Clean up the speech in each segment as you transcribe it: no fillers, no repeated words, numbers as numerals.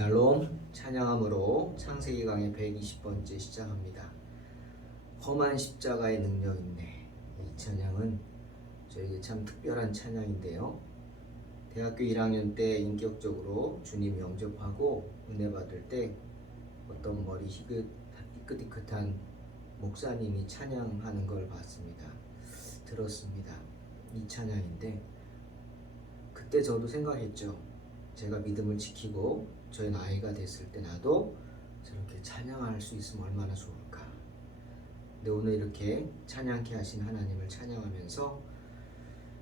샬롬 찬양함으로 창세기 강의 120번째 시작합니다. 험한 십자가의 능력 있네. 이 찬양은 저에게 참 특별한 찬양인데요. 대학교 1학년 때 인격적으로 주님 영접하고 은혜 받을 때 어떤 머리 희끗희끗한 목사님이 찬양하는 걸 봤습니다. 들었습니다. 이 찬양인데 그때 저도 생각했죠. 제가 믿음을 지키고 저의 나이가 됐을 때 나도 저렇게 찬양할 수 있으면 얼마나 좋을까. 근데 오늘 이렇게 찬양케 하신 하나님을 찬양하면서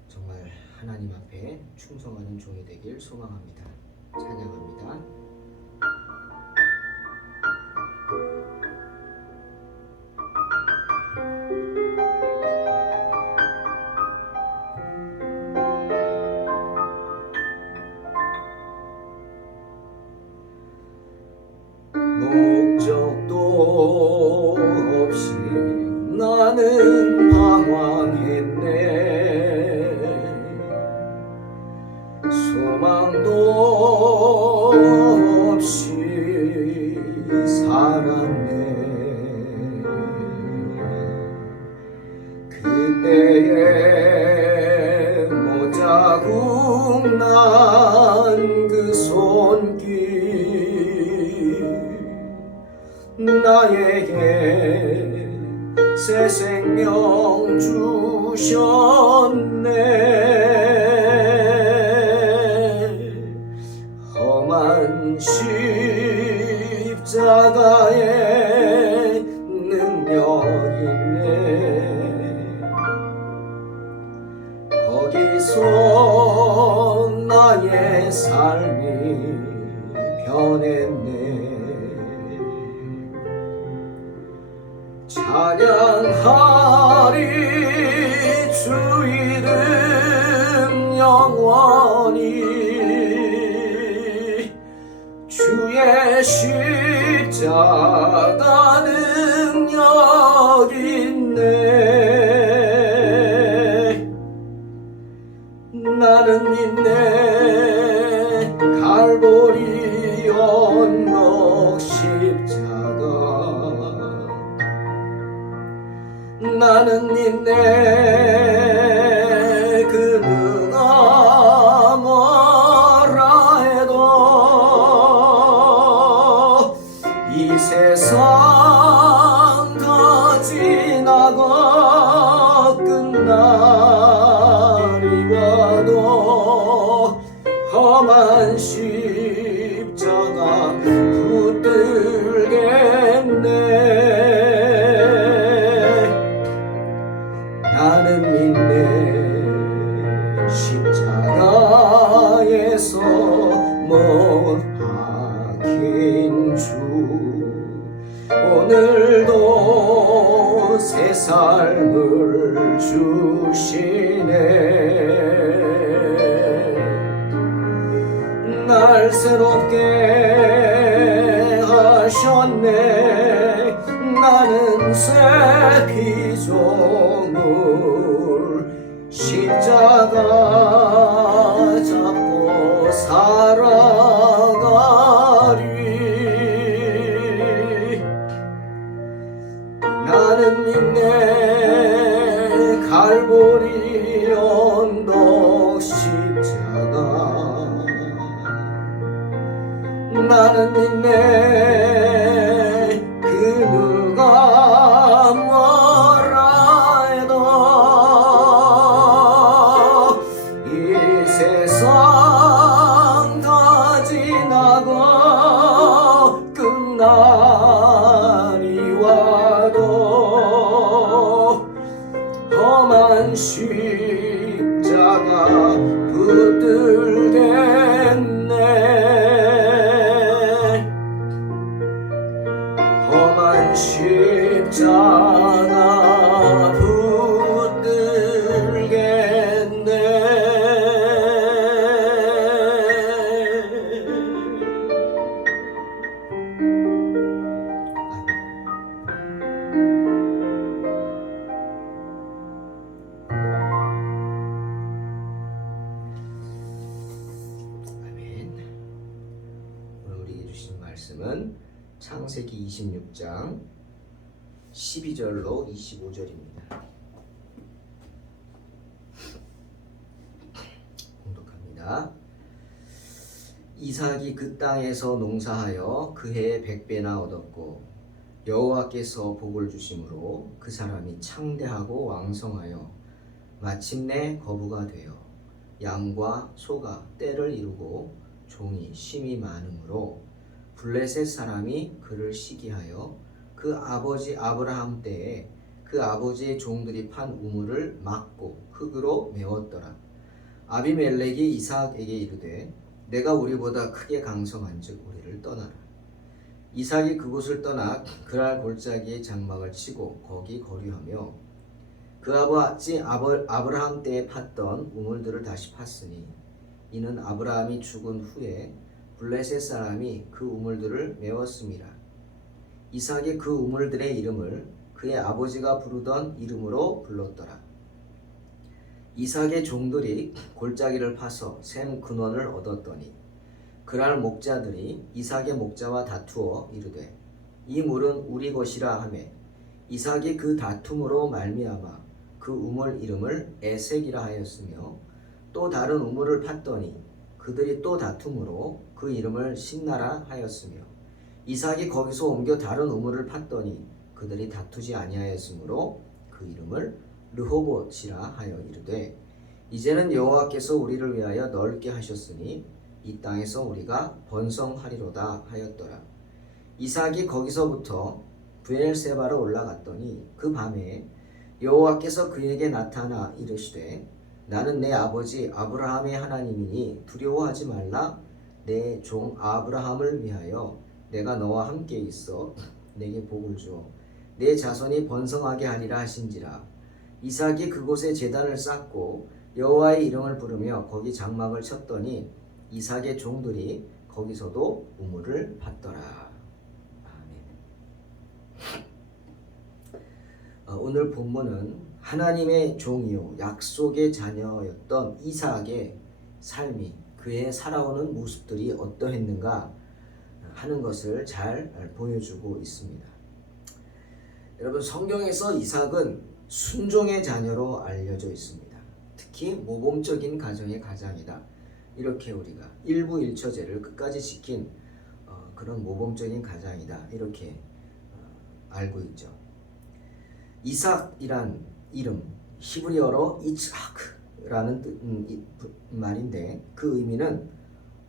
정말 하나님 앞에 충성하는 종이 되길 소망합니다. 찬양합니다. 목적도 없이 나는 방황했네. 소망도 없이 살았네. 그때에 모자국 난 그 손길 나에게 새 생명 주셨네. 험한 십자가에 능력 있네. 거기서 나의 삶이 변했네. 찬양하리 주 이름 영원히. 주의 십자가 능력 있네. 나는 믿네. 갈보리 언덕 십자가. 나는 믿네. 그 누가 뭐라 해도 이 세상 다 지나고 끝날이 와도 험한 십자가 붙들겠네. 나는 믿네. 십자가에서 못 박힌 주 오늘도 새 삶을 주시네. 날 새롭게 하셨네. 나는 새 피조물 십자가 잡고 살아가리. 나는 믿네. 갈보리 언덕 십자가. 나는 믿네. 그 누가 뭐라 해도 이 세상 다 지나고 끝날이 와도 험한 십자가 붙들겠네. 험한 십자가 붙들겠네. 말씀은 창세기 26장 12절로 25절입니다. 공독합니다. 이삭이 그 땅에서 농사하여 그 해에 100배나 얻었고 여호와께서 복을 주심으로 그 사람이 창대하고 왕성하여 마침내 거부가 되어 양과 소가 떼를 이루고 종이 심이 많으므로 블레셋 사람이 그를 시기하여 그 아버지 아브라함 때에 그 아버지의 종들이 판 우물을 막고 흙으로 메웠더라. 아비멜렉이 이삭에게 이르되 내가 우리보다 크게 강성한즉 우리를 떠나라. 이삭이 그곳을 떠나 그랄 골짜기에 장막을 치고 거기 거류하며 그 아버지 아브라함 때에 팠던 우물들을 다시 팠으니 이는 아브라함이 죽은 후에 블레셋 사람이 그 우물들을 메웠음이라. 이삭이 그 우물들의 이름을 그의 아버지가 부르던 이름으로 불렀더라. 이삭의 종들이 골짜기를 파서 샘 근원을 얻었더니 그날 목자들이 이삭의 목자와 다투어 이르되 이 물은 우리 것이라 하매 이삭이 그 다툼으로 말미암아 그 우물 이름을 에색이라 하였으며 또 다른 우물을 팠더니 그들이 또 다툼으로 그 이름을 신나라 하였으며 이삭이 거기서 옮겨 다른 우물을 팠더니 그들이 다투지 아니하였으므로 그 이름을 르호봇이라 하여 이르되 이제는 여호와께서 우리를 위하여 넓게 하셨으니 이 땅에서 우리가 번성하리로다 하였더라. 이삭이 거기서부터 브엘세바로 올라갔더니 그 밤에 여호와께서 그에게 나타나 이르시되 나는 내 아버지 아브라함의 하나님이니 두려워하지 말라. 내 종 아브라함을 위하여 내가 너와 함께 있어 내게 복을 주어 내 자손이 번성하게 하리라 하신지라. 이삭이 그곳에 제단을 쌓고 여호와의 이름을 부르며 거기 장막을 쳤더니 이삭의 종들이 거기서도 우물을 팠더라. 아멘. 오늘 본문은 하나님의 종이요 약속의 자녀였던 이삭의 삶이 그의 살아오는 모습들이 어떠했는가 하는 것을 잘 보여주고 있습니다. 여러분, 성경에서 이삭은 순종의 자녀로 알려져 있습니다. 특히 모범적인 가정의 가장이다. 이렇게 우리가 일부일처제를 끝까지 지킨 그런 모범적인 가장이다. 이렇게 알고 있죠. 이삭이란 이름, 히브리어로 이츠하크라는 말인데 그 의미는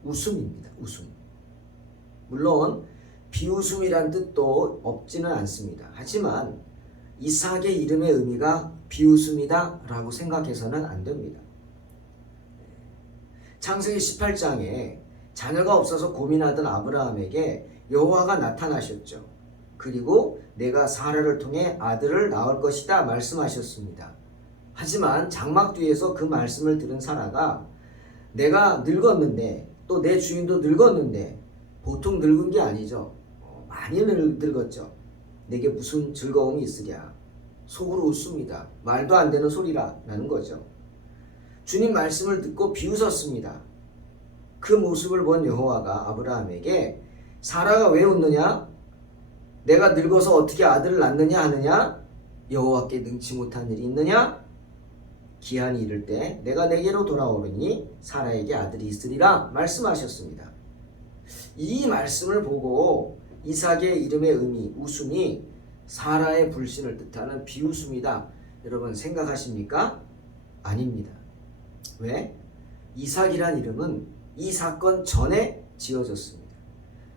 웃음입니다. 웃음. 물론 비웃음이란 뜻도 없지는 않습니다. 하지만 이삭의 이름의 의미가 비웃음이다 라고 생각해서는 안 됩니다. 창세기 18장에 자녀가 없어서 고민하던 아브라함에게 여호와가 나타나셨죠. 그리고 내가 사라를 통해 아들을 낳을 것이다 말씀하셨습니다. 하지만 장막 뒤에서 그 말씀을 들은 사라가 내가 늙었는데 또 내 주인도 늙었는데 보통 늙은 게 아니죠. 많이 늙었죠. 내게 무슨 즐거움이 있으랴. 속으로 웃습니다. 말도 안 되는 소리라 라는 거죠. 주님 말씀을 듣고 비웃었습니다. 그 모습을 본 여호와가 아브라함에게 사라가 왜 웃느냐? 내가 늙어서 어떻게 아들을 낳느냐 하느냐? 여호와께 능치 못한 일이 있느냐? 기한이 이를 때 내가 내게로 돌아오르니 사라에게 아들이 있으리라 말씀하셨습니다. 이 말씀을 보고 이삭의 이름의 의미, 웃음이 사라의 불신을 뜻하는 비웃음이다. 여러분 생각하십니까? 아닙니다. 왜? 이삭이란 이름은 이 사건 전에 지어졌습니다.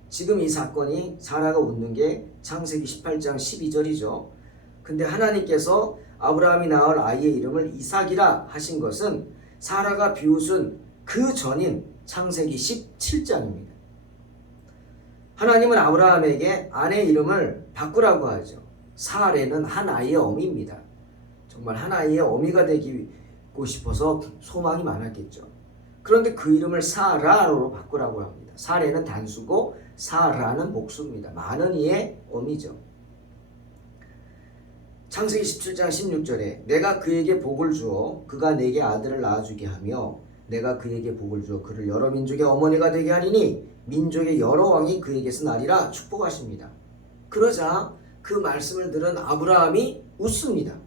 지금 이 사건이 사라가 웃는 게 창세기 18장 12절이죠. 근데 하나님께서 아브라함이 낳을 아이의 이름을 이삭이라 하신 것은 사라가 비웃은 그 전인 창세기 17장입니다. 하나님은 아브라함에게 아내 이름을 바꾸라고 하죠. 사레는 한 아이의 어미입니다. 정말 한 아이의 어미가 되고 싶어서 소망이 많았겠죠. 그런데 그 이름을 사라로 바꾸라고 합니다. 사레는 단수고 사라는 복수입니다. 많은 이의 어미죠. 창세기 17장 16절에 내가 그에게 복을 주어 그가 내게 아들을 낳아주게 하며 내가 그에게 복을 주어 그를 여러 민족의 어머니가 되게 하리니 민족의 여러 왕이 그에게서 나리라 축복하십니다. 그러자 그 말씀을 들은 아브라함이 웃습니다.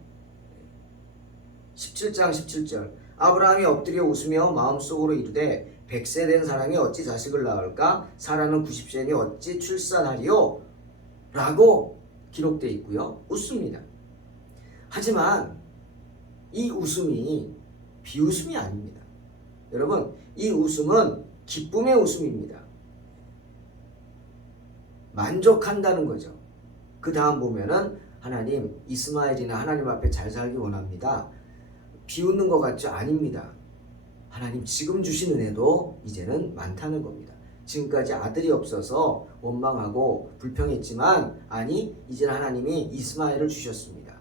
17장 17절 아브라함이 엎드려 웃으며 마음속으로 이르되 100세 된 사람이 어찌 자식을 낳을까? 사라는 90세니 어찌 출산하리요? 라고 기록되어 있고요. 웃습니다. 하지만 이 웃음이 비웃음이 아닙니다. 여러분, 이 웃음은 기쁨의 웃음입니다. 만족한다는 거죠. 그 다음 보면은 하나님, 이스마엘이나 하나님 앞에 잘 살기 원합니다. 비웃는 것 같죠? 아닙니다. 하나님 지금 주신 은혜도 이제는 많다는 겁니다. 지금까지 아들이 없어서 원망하고 불평했지만 아니 이제는 하나님이 이스마엘을 주셨습니다.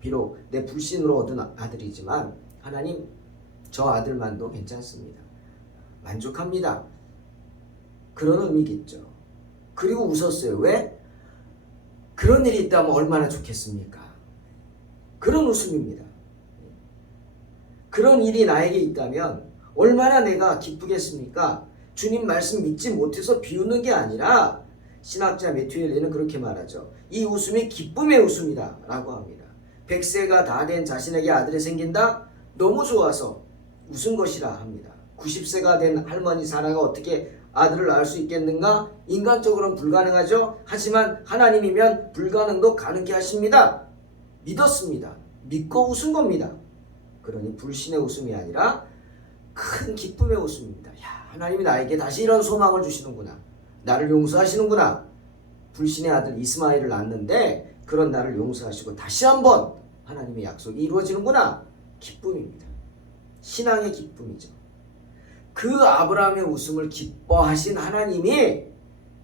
비록 내 불신으로 얻은 아들이지만 하나님 저 아들만도 괜찮습니다. 만족합니다. 그런 의미겠죠. 그리고 웃었어요. 왜? 그런 일이 있다면 얼마나 좋겠습니까? 그런 웃음입니다. 그런 일이 나에게 있다면 얼마나 내가 기쁘겠습니까? 주님 말씀 믿지 못해서 비웃는 게 아니라 신학자 매튜 헨리는 그렇게 말하죠. 이 웃음이 기쁨의 웃음이다 라고 합니다. 100세가 다 된 자신에게 아들이 생긴다? 너무 좋아서 웃은 것이라 합니다. 90세가 된 할머니 사라가 어떻게 아들을 낳을 수 있겠는가? 인간적으로는 불가능하죠. 하지만 하나님이면 불가능도 가능케 하십니다. 믿었습니다. 믿고 웃은 겁니다. 그러니 불신의 웃음이 아니라 큰 기쁨의 웃음입니다. 야, 하나님이 나에게 다시 이런 소망을 주시는구나. 나를 용서하시는구나. 불신의 아들 이스마엘을 낳았는데 그런 나를 용서하시고 다시 한번 하나님의 약속이 이루어지는구나. 기쁨입니다. 신앙의 기쁨이죠. 그 아브라함의 웃음을 기뻐하신 하나님이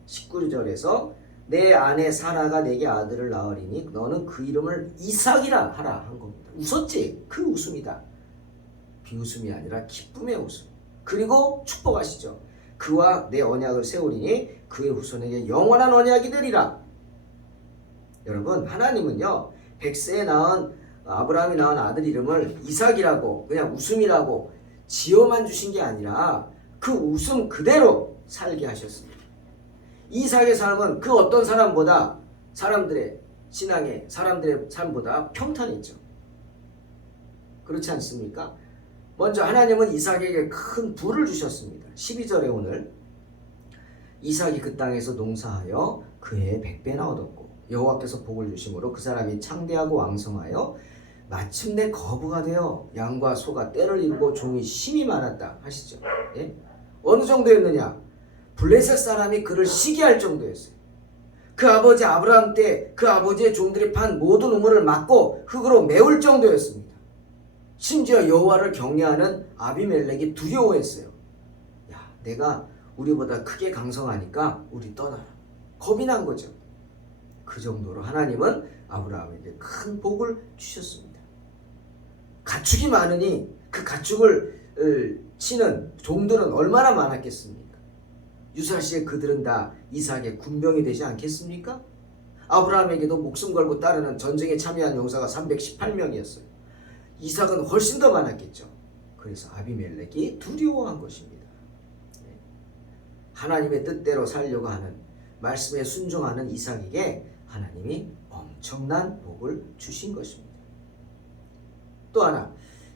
19절에서 내 아내 사라가 내게 아들을 낳으리니 너는 그 이름을 이삭이라 하라 한 겁니다. 웃었지? 그 웃음이다. 비웃음이 아니라 기쁨의 웃음. 그리고 축복하시죠. 그와 내 언약을 세우리니 그의 후손에게 영원한 언약이 되리라. 여러분, 하나님은요 100세에 낳은 아브라함이 낳은 아들 이름을 이삭이라고 그냥 웃음이라고 지어만 주신 게 아니라 그 웃음 그대로 살게 하셨습니다. 이삭의 삶은 그 어떤 사람보다 사람들의 신앙의 사람들의 삶보다 평탄했죠. 그렇지 않습니까? 먼저 하나님은 이삭에게 큰 부를 주셨습니다. 12절에 오늘 이삭이 그 땅에서 농사하여 그의 100배나 얻었고 여호와께서 복을 주심으로 그 사람이 창대하고 왕성하여 마침내 거부가 되어 양과 소가 떼를 이루고 종이 심히 많았다 하시죠. 예? 어느 정도였느냐? 블레셋 사람이 그를 시기할 정도였어요. 그 아버지 아브라함 때 그 아버지의 종들이 판 모든 우물을 막고 흙으로 메울 정도였습니다. 심지어 여호와를 경외하는 아비멜렉이 두려워했어요. 야, 내가 우리보다 크게 강성하니까 우리 떠나라. 겁이 난 거죠. 그 정도로 하나님은 아브라함에게 큰 복을 주셨습니다. 가축이 많으니 그 가축을 치는 종들은 얼마나 많았겠습니까? 유사시에 그들은 다 이삭의 군병이 되지 않겠습니까? 아브라함에게도 목숨 걸고 따르는 전쟁에 참여한 용사가 318명이었어요. 이삭은 훨씬 더 많았겠죠. 그래서 아비멜렉이 두려워한 것입니다. 하나님의 뜻대로 살려고 하는 말씀에 순종하는 이삭에게 하나님이 엄청난 복을 주신 것입니다. 또 하나,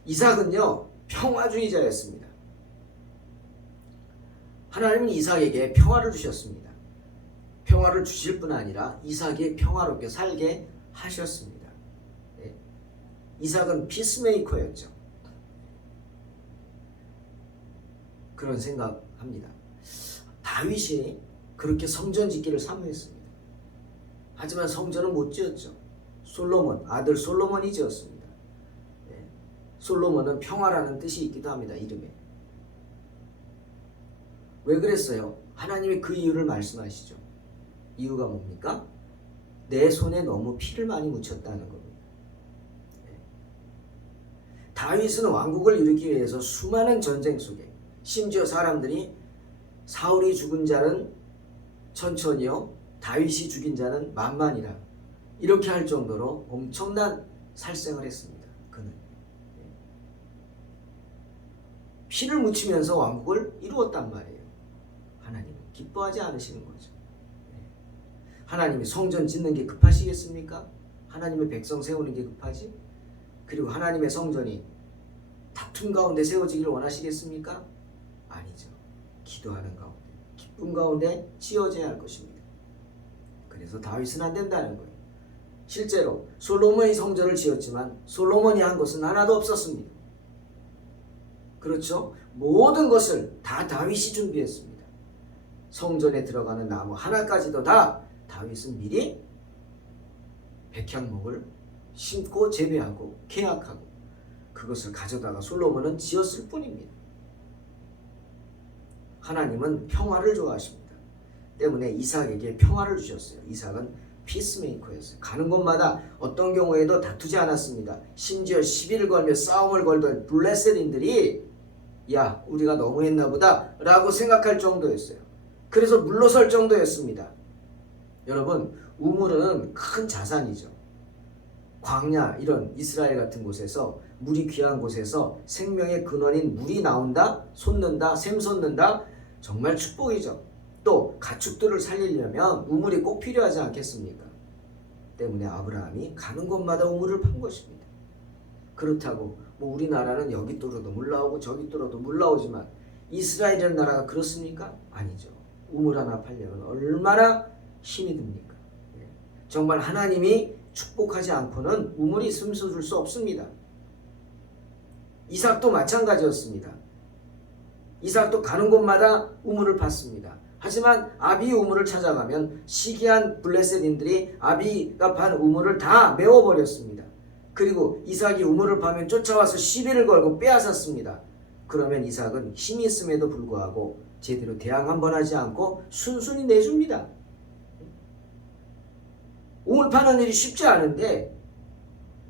이삭은요 평화주의자였습니다. 하나님은 이삭에게 평화를 주셨습니다. 평화를 주실 뿐 아니라 이삭이 평화롭게 살게 하셨습니다. 네. 이삭은 피스메이커였죠. 그런 생각합니다. 다윗이 그렇게 성전 짓기를 사모했습니다. 하지만 성전은 못 지었죠. 솔로몬, 아들 솔로몬이 지었습니다. 네. 솔로몬은 평화라는 뜻이 있기도 합니다. 이름에. 왜 그랬어요? 하나님이 그 이유를 말씀하시죠. 이유가 뭡니까? 내 손에 너무 피를 많이 묻혔다는 겁니다. 네. 다윗은 왕국을 이루기 위해서 수많은 전쟁 속에 심지어 사람들이 사울이 죽은 자는 천천히요 다윗이 죽인 자는 만만이라 이렇게 할 정도로 엄청난 살생을 했습니다. 그는 피를 묻히면서 왕국을 이루었단 말이에요. 하나님은 기뻐하지 않으시는 거죠. 하나님이 성전 짓는 게 급하시겠습니까? 하나님의 백성 세우는 게 급하지? 그리고 하나님의 성전이 다툼 가운데 세워지기를 원하시겠습니까? 아니죠. 기도하는 가운데, 기쁨 가운데 지어져야 할 것입니다. 그래서 다윗은 안 된다는 거예요. 실제로 솔로몬이 성전을 지었지만 솔로몬이 한 것은 하나도 없었습니다. 그렇죠? 모든 것을 다 다윗이 준비했습니다. 성전에 들어가는 나무 하나까지도 다 다윗은 미리 백향목을 심고 재배하고 계약하고 그것을 가져다가 솔로몬은 지었을 뿐입니다. 하나님은 평화를 좋아하십니다. 때문에 이삭에게 평화를 주셨어요. 이삭은 피스메이커였어요. 가는 곳마다 어떤 경우에도 다투지 않았습니다. 심지어 시비를 걸며 싸움을 걸던 블레셋인들이 야, 우리가 너무했나 보다 라고 생각할 정도였어요. 그래서 물러설 정도였습니다. 여러분, 우물은 큰 자산이죠. 광야, 이런 이스라엘 같은 곳에서, 물이 귀한 곳에서 생명의 근원인 물이 나온다, 솟는다, 샘솟는다, 정말 축복이죠. 또 가축들을 살리려면 우물이 꼭 필요하지 않겠습니까? 때문에 아브라함이 가는 곳마다 우물을 판 것입니다. 그렇다고 뭐 우리나라는 여기 뚫어도 물 나오고 저기 뚫어도 물 나오지만 이스라엘이라는 나라가 그렇습니까? 아니죠. 우물 하나 팔려면 얼마나 힘이 듭니까? 정말 하나님이 축복하지 않고는 우물이 샘솟을 수 없습니다. 이삭도 마찬가지였습니다. 이삭도 가는 곳마다 우물을 팠습니다. 하지만 아비 우물을 찾아가면 시기한 블레셋인들이 아비가 판 우물을 다 메워버렸습니다. 그리고 이삭이 우물을 파면 쫓아와서 시비를 걸고 빼앗았습니다. 그러면 이삭은 힘이 있음에도 불구하고 제대로 대항 한번 하지 않고 순순히 내줍니다. 우물 파는 일이 쉽지 않은데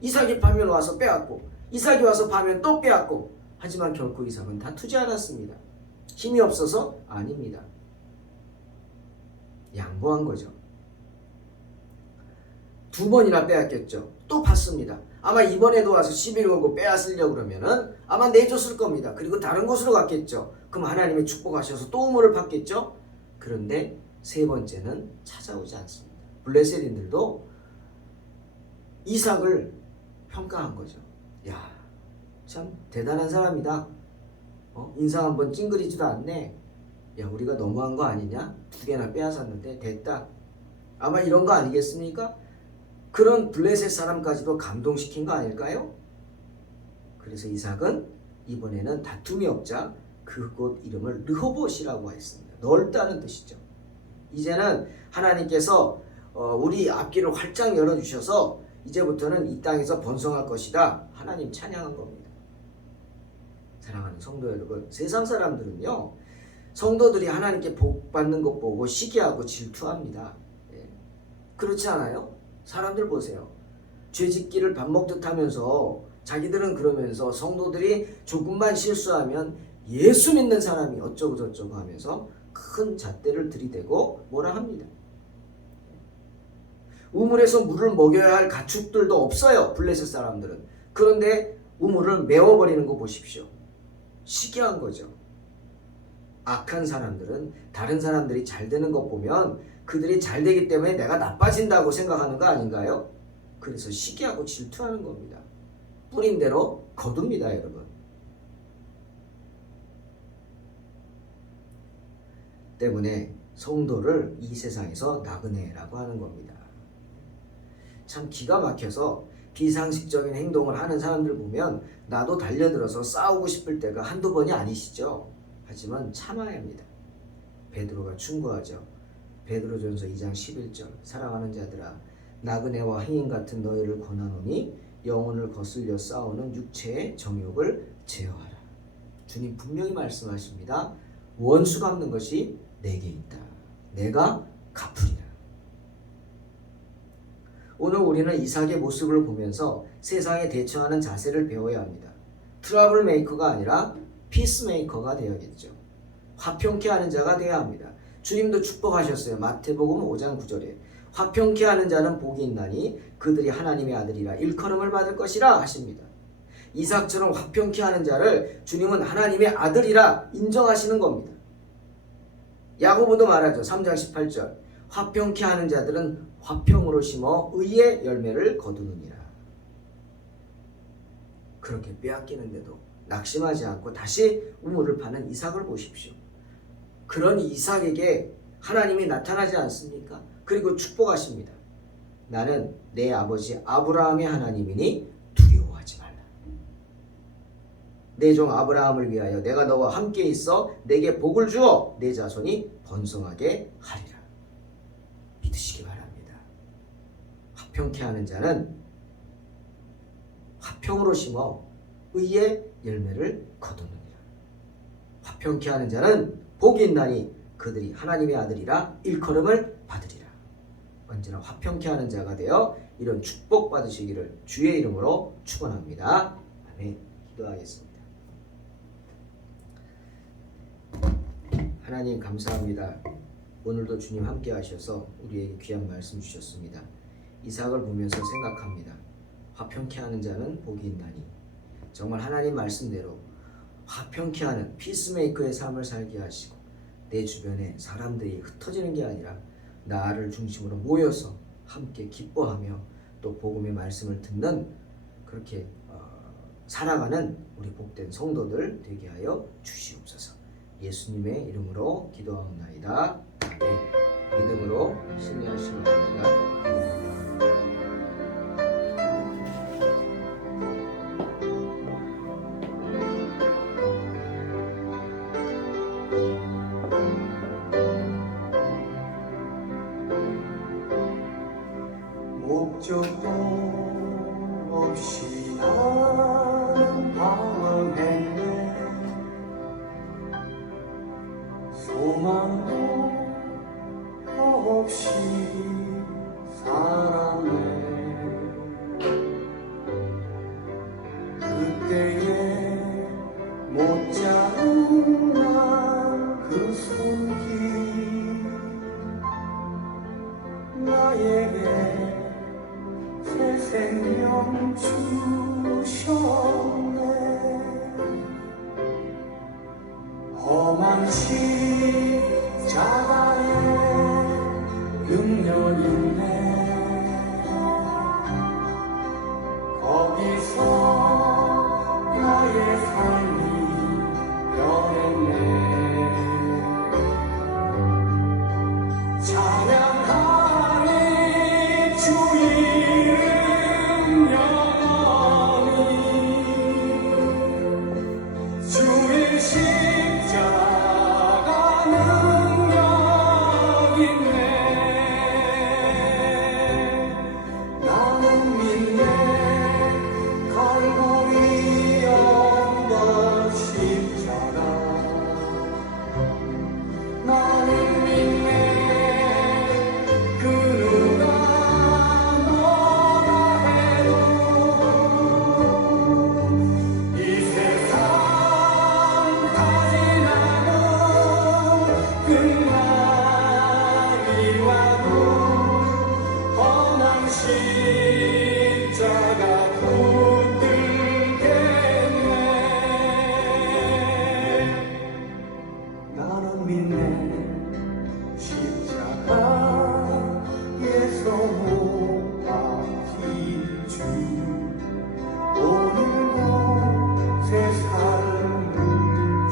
이삭이 파면 와서 빼앗고 이삭이 와서 파면 또 빼앗고 하지만 결코 이삭은 다투지 않았습니다. 힘이 없어서? 아닙니다. 양보한 거죠. 2번이나 빼앗겼죠. 또 팠습니다. 아마 이번에도 와서 시비를 걸고 빼앗으려고 그러면은 아마 내줬을 겁니다. 그리고 다른 곳으로 갔겠죠. 그럼 하나님이 축복하셔서 또 우물을 팠겠죠. 그런데 3번째는 찾아오지 않습니다. 블레셋인들도 이삭을 평가한 거죠. 야, 참 대단한 사람이다. 인상 한번 찡그리지도 않네. 야, 우리가 너무한 거 아니냐? 2개나 빼앗았는데 됐다. 아마 이런 거 아니겠습니까? 그런 블레셋 사람까지도 감동시킨 거 아닐까요? 그래서 이삭은 이번에는 다툼이 없자 그곳 이름을 르호봇이라고 했습니다. 넓다는 뜻이죠. 이제는 하나님께서 우리 앞길을 활짝 열어주셔서 이제부터는 이 땅에서 번성할 것이다. 하나님 찬양한 겁니다. 사랑하는 성도 여러분, 세상 사람들은요, 성도들이 하나님께 복 받는 것 보고 시기하고 질투합니다. 그렇지 않아요? 사람들 보세요. 죄짓기를 밥 먹듯 하면서 자기들은 그러면서 성도들이 조금만 실수하면 예수 믿는 사람이 어쩌고 저쩌고 하면서 큰 잣대를 들이대고 뭐라 합니다. 우물에서 물을 먹여야 할 가축들도 없어요. 블레셋 사람들은. 그런데 우물을 메워버리는 거 보십시오. 시기한 거죠. 악한 사람들은 다른 사람들이 잘 되는 것 보면 그들이 잘 되기 때문에 내가 나빠진다고 생각하는 거 아닌가요? 그래서 시기하고 질투하는 겁니다. 뿌린 대로 거둡니다, 여러분. 때문에 성도를 이 세상에서 나그네라고 하는 겁니다. 참 기가 막혀서 비상식적인 행동을 하는 사람들 보면 나도 달려들어서 싸우고 싶을 때가 한두 번이 아니시죠. 하지만 참아야 합니다. 베드로가 충고하죠. 베드로전서 2장 11절 사랑하는 자들아 나그네와 행인 같은 너희를 권하노니 영혼을 거슬려 싸우는 육체의 정욕을 제어하라. 주님 분명히 말씀하십니다. 원수 갚는 것이 내게 있다. 내가 갚으리라. 오늘 우리는 이삭의 모습을 보면서 세상에 대처하는 자세를 배워야 합니다. 트러블 메이커가 아니라 피스메이커가 되어야겠죠. 화평케 하는 자가 되어야 합니다. 주님도 축복하셨어요. 마태복음 5장 9절에 화평케 하는 자는 복이 있나니 그들이 하나님의 아들이라 일컬음을 받을 것이라 하십니다. 이삭처럼 화평케 하는 자를 주님은 하나님의 아들이라 인정하시는 겁니다. 야고보도 말하죠. 3장 18절. 화평케 하는 자들은 화평으로 심어 의의 열매를 거두느니라. 그렇게 빼앗기는데도 낙심하지 않고 다시 우물을 파는 이삭을 보십시오. 그런 이삭에게 하나님이 나타나지 않습니까? 그리고 축복하십니다. 나는 내 아버지 아브라함의 하나님이니 두려워하지 말라. 내 종 아브라함을 위하여 내가 너와 함께 있어 내게 복을 주어 내 자손이 번성하게 하리라. 믿으시기 바랍니다. 화평케 하는 자는 화평으로 심어 의의 열매를 거두느니라. 화평케 하는 자는 복이 있나니 그들이 하나님의 아들이라 일컬음을 받으리라. 언제나 화평케 하는 자가 되어 이런 축복 받으시기를 주의 이름으로 축원합니다. 아멘. 기도하겠습니다. 하나님 감사합니다. 오늘도 주님 함께 하셔서 우리에게 귀한 말씀 주셨습니다. 이삭을 보면서 생각합니다. 화평케 하는 자는 복이 있나니. 정말 하나님 말씀대로 화평케 하는 피스메이커의 삶을 살게 하시고 내 주변에 사람들이 흩어지는 게 아니라 나를 중심으로 모여서 함께 기뻐하며 또 복음의 말씀을 듣는 그렇게 살아가는 우리 복된 성도들 되게 하여 주시옵소서. 예수님의 이름으로 기도하옵나이다. 아멘. 믿음으로 승리하시기 바랍니다. 목적도 없이 나는 방황했네. 소망도 없이 살았네. 그때에 못자른 그 손길 나에게 새 생명 주셨네. 험한 십자가에 능력 있네. 거기서 나의 삶이 변했네. 찬양하리 주 이름 영원히. 주의 십자가 능력 있네. 나는 믿네. 갈보리 언덕 십자가. 나는 믿네. 그 누가 뭐라 해도 이 세상 다 지나고 끝날이 와도 험한 십자가 붙들겠네. 나는 믿네. 십자가에서 못 박힌 주 오늘도 새 삶을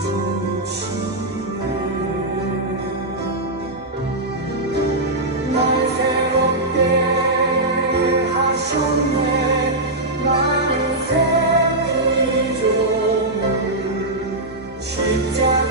주시네. 날 새롭게 하셨네. 나는 새 피조물 십자가